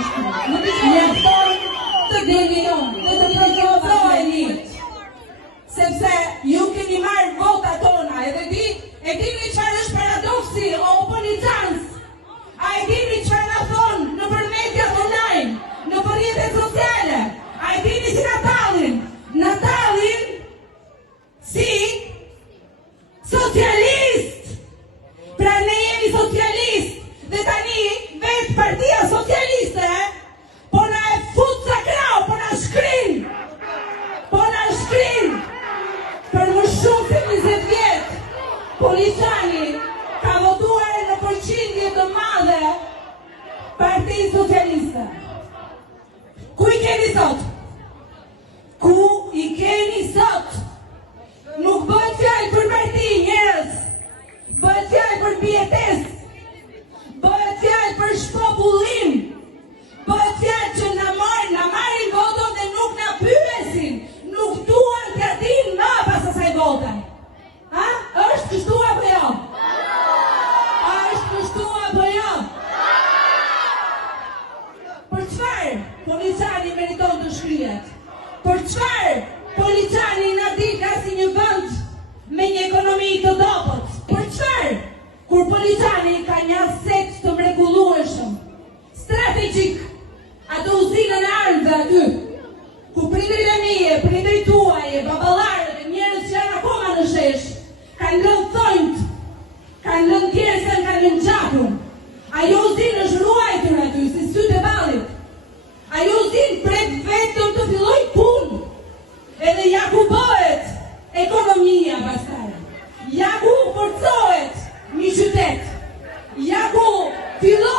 mjafton të dini dhe të provoheni. Sepse ju keni marrë votat tona, edhe e dini çfarë është paradoksi o oponicans. A e dini çfarë na thonë në për mediat online, në për rrjetet sociale? A e dini si na tallin si socialist? Pra ne jemi socialist dhe tani vetë Partia Socialiste po na e fut sa krau, po na shkrin për më shumë se 20 vjet. Policani ka votuar në përqindje të madhe Partia Socialiste. Ku i keni sot? Nuk bëhet fjalë për parti, njerëz. Bëhet fjalë për pietes. Bëhet fjalë për shpopullim. Bëhet fjalë që na marrin voton dhe nuk na pyesin. Nuk duan t'ja dinë më pas asaj vote. Ha? Është kështu apo jo? Është kështu apo jo? Për çfarë Policani meriton të shkrihet? Për çfarë Policani na di ka si një vend me një ekonomi të dobët? Për çfarë? Kur Policani ka një seks të mrekullueshëm, strategjik, atë uzinën e armëve aty, ku prindërit e mije, prindërit tuaje, baballarët e njerëz që janë akoma në shesh, kanë lënë thonjt, kanë lënë tjerësën, kanë lënë gjapun. Ajo uzinë është ruajtur aty, si sytë e ballit. Ajo uzinë pret vetëm të filloj punë. Edhe ja ku bëhet ekonomia pastaj. Ja ku forcohet një qytet. Ja ku fillon